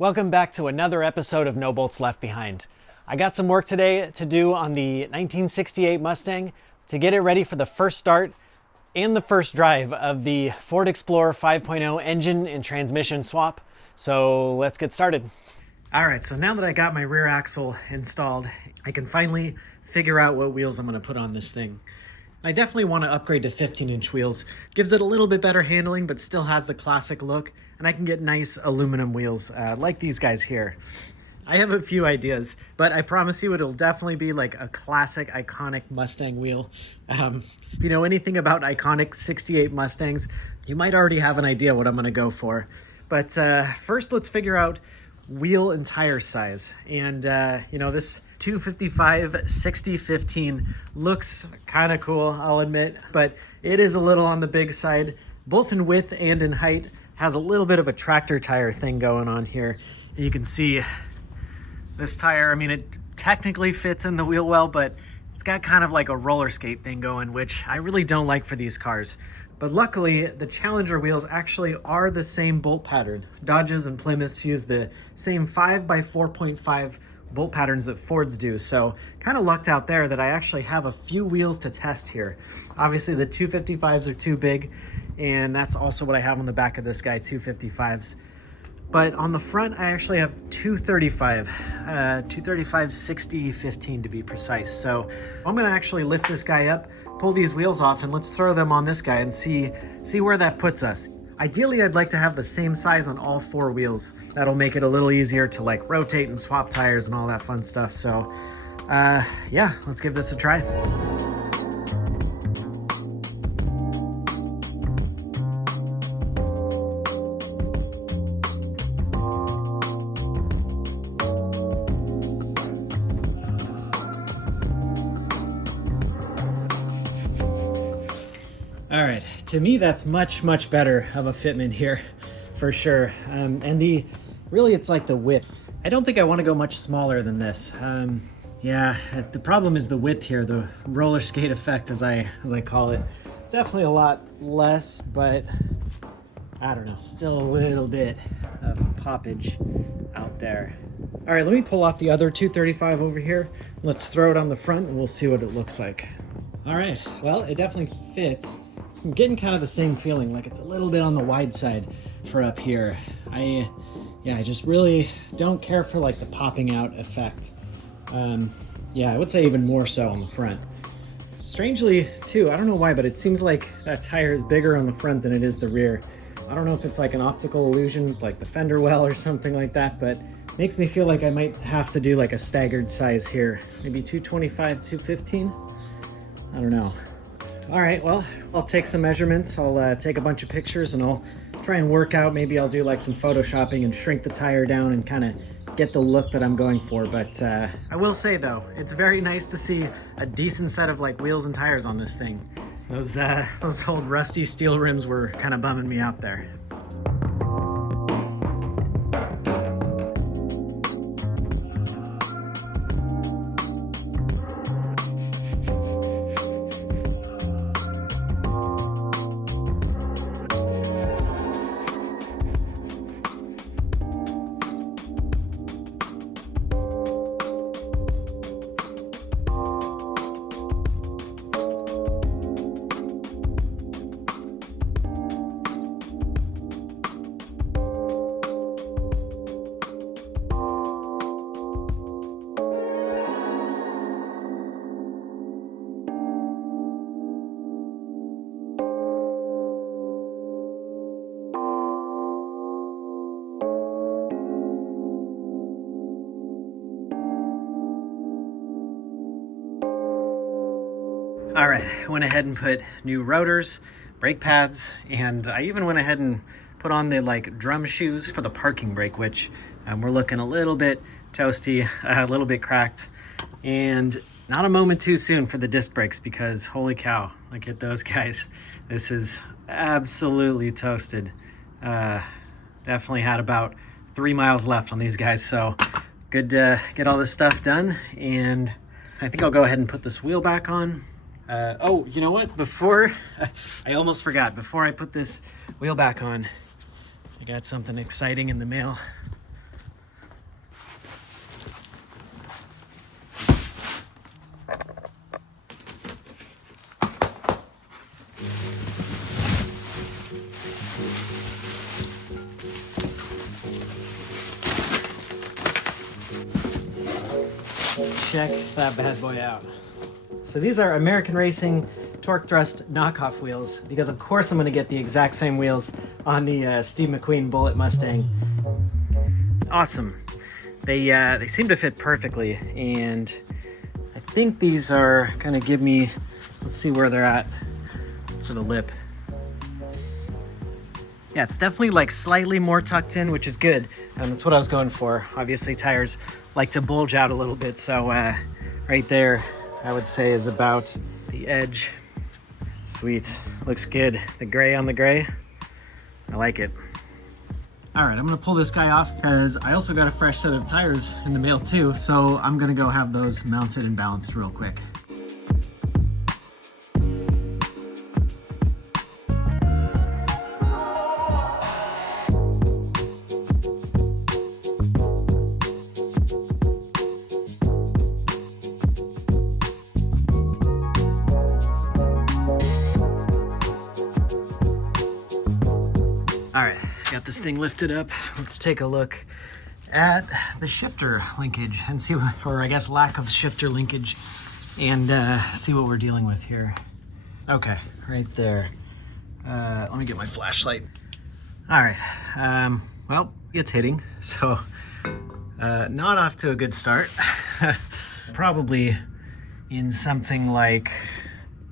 Welcome back to another episode of No Bolts Left Behind. I got some work today to do on the 1968 Mustang to get it ready for the first start and the first drive of the Ford Explorer 5.0 engine and transmission swap. So let's get started. All right, so now that I got my rear axle installed, I can finally figure out what wheels I'm going to put on this thing. I definitely want to upgrade to 15-inch wheels. Gives it a little bit better handling, but still has the classic look. And I can get nice aluminum wheels like these guys here. I have a few ideas, but I promise you it'll definitely be like a classic, iconic Mustang wheel. If you know anything about iconic 68 Mustangs, you might already have an idea what I'm going to go for. But first, let's figure out wheel and tire size. And this 255/60/15 looks kind of cool, I'll admit, but it is a little on the big side, both in width and in height. Has a little bit of a tractor tire thing going on here. You can see this tire, I mean, it technically fits in the wheel well, but it's got kind of like a roller skate thing going, which I really don't like for these cars. But luckily, the Challenger wheels actually are the same bolt pattern. Dodges and Plymouths use the same 5x4.5 bolt patterns that Fords do. So kind of lucked out there that I actually have a few wheels to test here. Obviously the 255s are too big, and that's also what I have on the back of this guy, 255s. But on the front, I actually have 235/60/15 to be precise. So I'm gonna actually lift this guy up, pull these wheels off, and let's throw them on this guy and see where that puts us. Ideally, I'd like to have the same size on all four wheels. That'll make it a little easier to like rotate and swap tires and all that fun stuff. So yeah, let's give this a try. All right, to me that's much better of a fitment here for sure. And really it's like the width. I don't think I want to go much smaller than this. Yeah, the problem is the width here, the roller skate effect as I call it. It's definitely a lot less, but I don't know, still a little bit of poppage out there. All right, let me pull off the other 235 over here. Let's throw it on the front and we'll see what it looks like. All right, well, it definitely fits. I'm getting kind of the same feeling, like it's a little bit on the wide side for up here. I just really don't care for like the popping out effect. Yeah, I would say even more so on the front. Strangely too, I don't know why, but it seems like that tire is bigger on the front than it is the rear. I don't know if it's like an optical illusion, like the fender well or something like that, but makes me feel like I might have to do like a staggered size here. Maybe 225/215? I don't know. All right, well, I'll take some measurements. I'll take a bunch of pictures and I'll try and work out. Maybe I'll do like some photoshopping and shrink the tire down and kind of get the look that I'm going for. But I will say though, it's very nice to see a decent set of like wheels and tires on this thing. Those old rusty steel rims were kind of bumming me out there. All right, I went ahead and put new rotors, brake pads, and I even went ahead and put on the like drum shoes for the parking brake, which we're looking a little bit toasty, a little bit cracked, and not a moment too soon for the disc brakes because holy cow, look at those guys. This is absolutely toasted. Definitely had about 3 miles left on these guys, so good to get all this stuff done, and I think I'll go ahead and put this wheel back on. Oh, you know what? Before, I almost forgot. Before I put this wheel back on, I got something exciting in the mail. check that bad boy out. So these are American Racing Torque Thrust knockoff wheels, because of course I'm going to get the exact same wheels on the Steve McQueen Bullet Mustang. Awesome. They seem to fit perfectly, and I think these are going to give me, let's see where they're at for the lip. Yeah, it's definitely like slightly more tucked in, which is good. And that's what I was going for. Obviously tires like to bulge out a little bit, so right there I would say is about the edge. Sweet, looks good. The gray on the gray, I like it. All right, I'm gonna pull this guy off because I also got a fresh set of tires in the mail too, so I'm gonna go have those mounted and balanced real quick. All right, got this thing lifted up. Let's take a look at the shifter linkage and see what, or I guess lack of shifter linkage, and see what we're dealing with here. Okay, right there. Let me get my flashlight. All right, well, it's hitting, so not off to a good start. Probably in something like,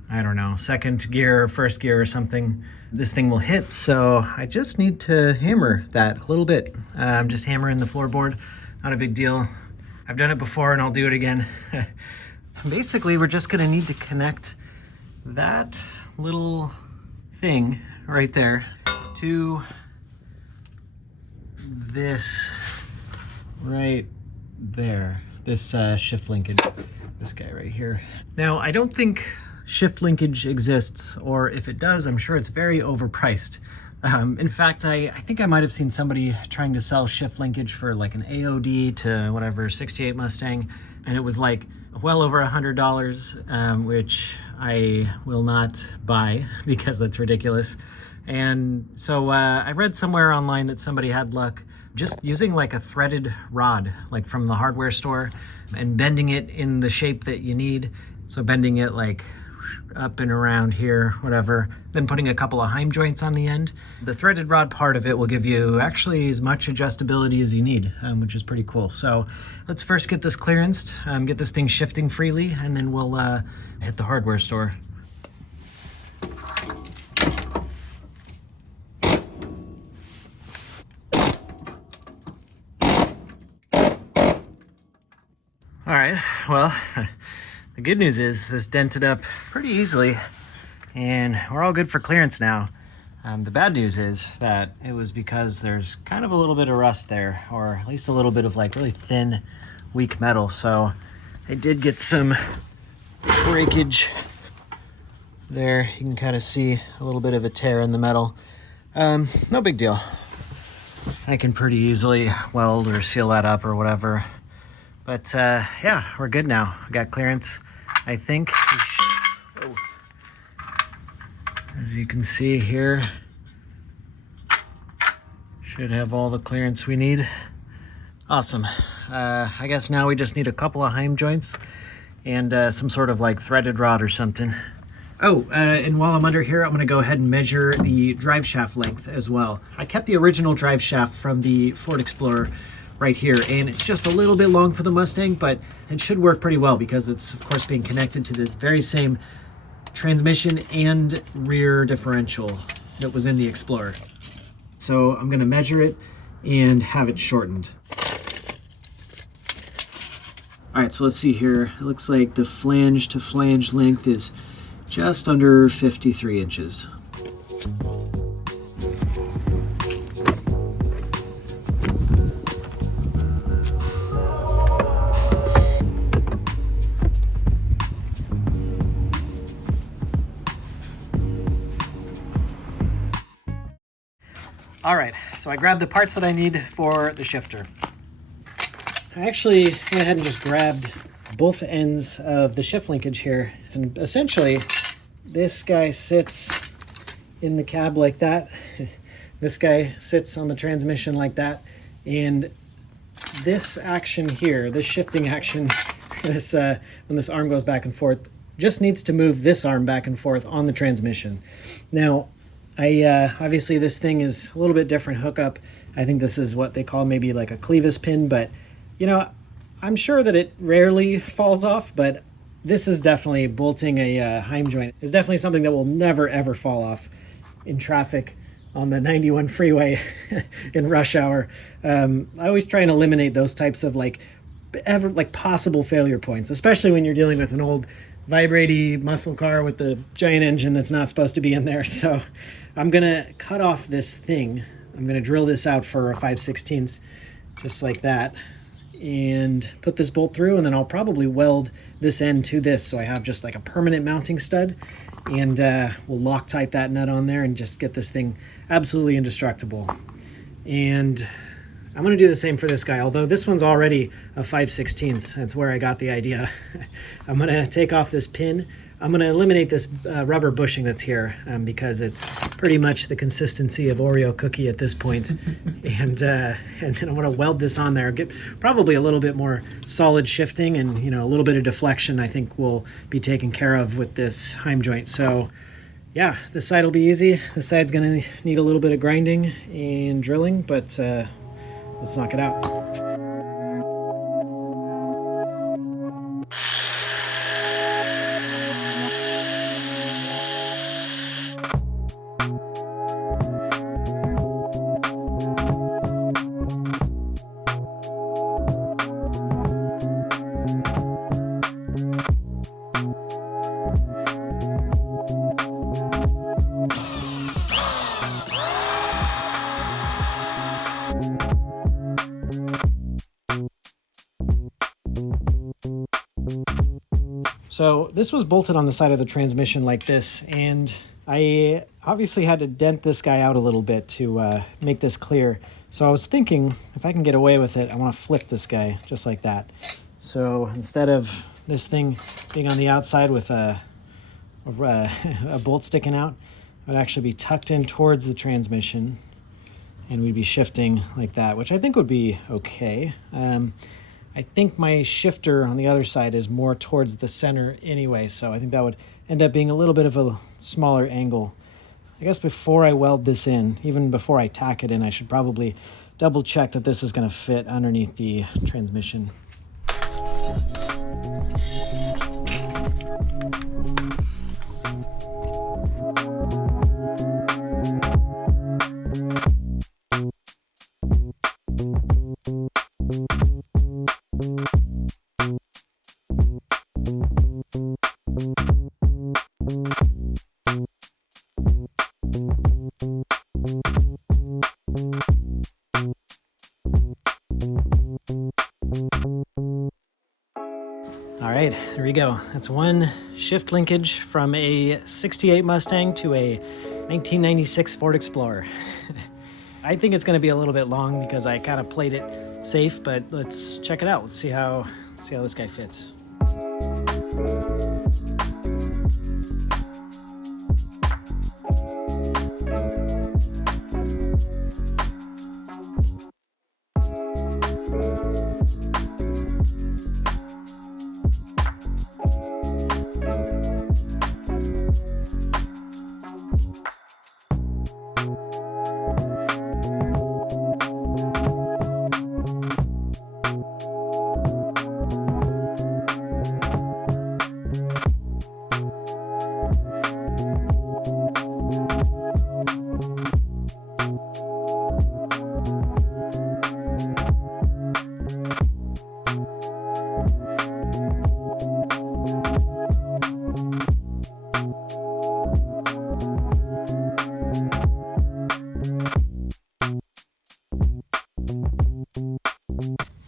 I don't know, second gear or first gear or something, this thing will hit. So I just need to hammer that a little bit. I'm just hammering the floorboard, not a big deal. I've done it before and I'll do it again. Basically, we're just gonna need to connect that little thing right there to this right there, this shift linkage, this guy right here. Now, I don't think shift linkage exists, or if it does, I'm sure it's very overpriced. In fact, I think I might have seen somebody trying to sell shift linkage for like an aod-e to whatever 68 Mustang, and it was like well over $100, which I will not buy because that's ridiculous. And so I read somewhere online that somebody had luck just using like a threaded rod, like from the hardware store, and bending it in the shape that you need. So bending it like up and around here, whatever, then putting a couple of Heim joints on the end. The threaded rod part of it will give you actually as much adjustability as you need, which is pretty cool. So let's first get this clearanced, get this thing shifting freely, and then we'll hit the hardware store. All right, well, the good news is this dented up pretty easily and we're all good for clearance now. The bad news is that it was because there's kind of a little bit of rust there, or at least a little bit of like really thin, weak metal. So I did get some breakage there. You can kind of see a little bit of a tear in the metal. No big deal. I can pretty easily weld or seal that up or whatever. But yeah, we're good now. We got clearance. I think, as you can see here, should have all the clearance we need. Awesome. I guess now we just need a couple of Heim joints and some sort of like threaded rod or something. Oh, and while I'm under here, I'm gonna go ahead and measure the drive shaft length as well. I kept the original drive shaft from the Ford Explorer right here, and it's just a little bit long for the Mustang, but it should work pretty well because it's of course being connected to the very same transmission and rear differential that was in the Explorer. So I'm going to measure it and have it shortened. All right, so let's see here. It looks like the flange to flange length is just under 53 inches. All right, so I grabbed the parts that I need for the shifter. I actually went ahead and just grabbed both ends of the shift linkage here. And essentially, this guy sits in the cab like that. This guy sits on the transmission like that. And this action here, this shifting action, this when this arm goes back and forth. Just needs to move this arm back and forth on the transmission. Now, obviously this thing is a little bit different hookup. I think this is what they call maybe like a clevis pin, but you know, I'm sure that it rarely falls off, but this is definitely bolting a Heim joint. It's definitely something that will never ever fall off in traffic on the 91 freeway in rush hour. I always try and eliminate those types of like possible failure points, especially when you're dealing with an old vibrating muscle car with the giant engine that's not supposed to be in there. So I'm gonna cut off this thing. I'm gonna drill this out for a 5/16, just like that, and put this bolt through, and then I'll probably weld this end to this so I have just like a permanent mounting stud, and we'll Loctite that nut on there and just get this thing absolutely indestructible. And I'm going to do the same for this guy, although this one's already a 5/16. That's where I got the idea. I'm going to take off this pin. I'm going to eliminate this rubber bushing that's here because it's pretty much the consistency of Oreo cookie at this point. And then I'm going to weld this on there, get probably a little bit more solid shifting, and a little bit of deflection I think will be taken care of with this Heim joint. So yeah, this side will be easy. This side's going to need a little bit of grinding and drilling, but let's knock it out. So this was bolted on the side of the transmission like this, and I obviously had to dent this guy out a little bit to make this clear. So I was thinking, if I can get away with it, I want to flip this guy just like that. So instead of this thing being on the outside with a bolt sticking out, it would actually be tucked in towards the transmission, and we'd be shifting like that, which I think would be okay. I think my shifter on the other side is more towards the center anyway, so I think that would end up being a little bit of a smaller angle. I guess before I weld this in, even before I tack it in, I should probably double check that this is going to fit underneath the transmission. All right, there we go. That's one shift linkage from a 68 Mustang to a 1996 Ford Explorer. I think it's going to be a little bit long because I kind of played it safe, but let's check it out. Let's see how this guy fits.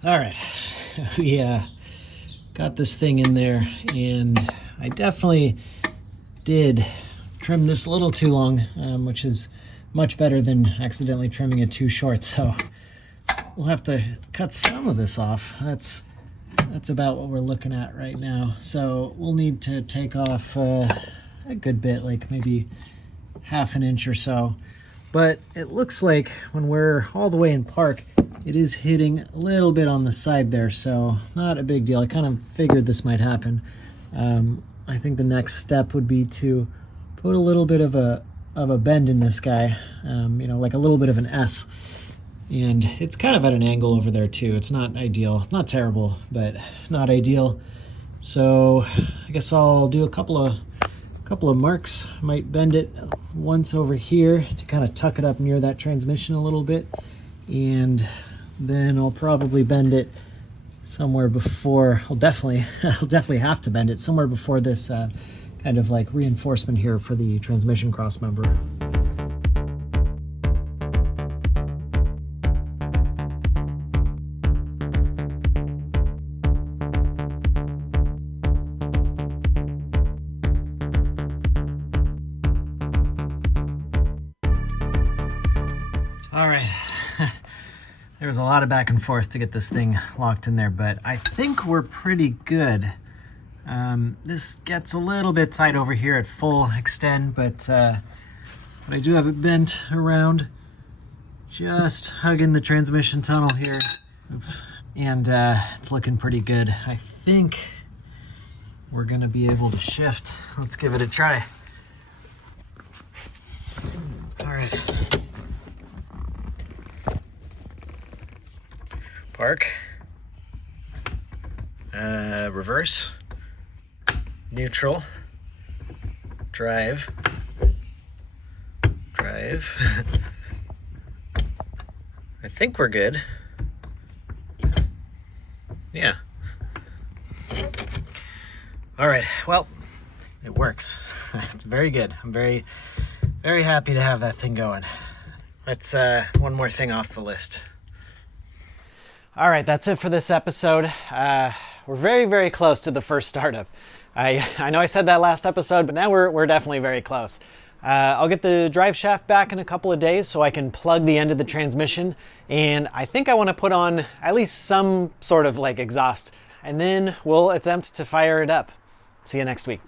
All right, we got this thing in there, and I definitely did trim this a little too long, which is much better than accidentally trimming it too short. So we'll have to cut some of this off. That's about what we're looking at right now. So we'll need to take off a good bit, like maybe half an inch or so. But it looks like when we're all the way in park, it is hitting a little bit on the side there, so not a big deal. I kind of figured this might happen. I think the next step would be to put a little bit of a bend in this guy, like a little bit of an S. And it's kind of at an angle over there too. It's not ideal, not terrible, but not ideal. So I guess I'll do a couple of marks. Might bend it once over here to kind of tuck it up near that transmission a little bit, and then I'll probably bend it somewhere before. I'll definitely have to bend it somewhere before this kind of like reinforcement here for the transmission cross member. All right, there was a lot of back and forth to get this thing locked in there, but I think we're pretty good. This gets a little bit tight over here at full extend, but I do have it bent around, just hugging the transmission tunnel here. Oops. And it's looking pretty good. I think we're gonna be able to shift. Let's give it a try. All right. Park, reverse, neutral, drive, I think we're good. Yeah. All right, well, it works. It's very good. I'm very, very happy to have that thing going. Let's, one more thing off the list. All right, that's it for this episode. We're very, very close to the first startup. I know I said that last episode, but now we're definitely very close. I'll get the drive shaft back in a couple of days so I can plug the end of the transmission, and I think I want to put on at least some sort of like exhaust, and then we'll attempt to fire it up. See you next week.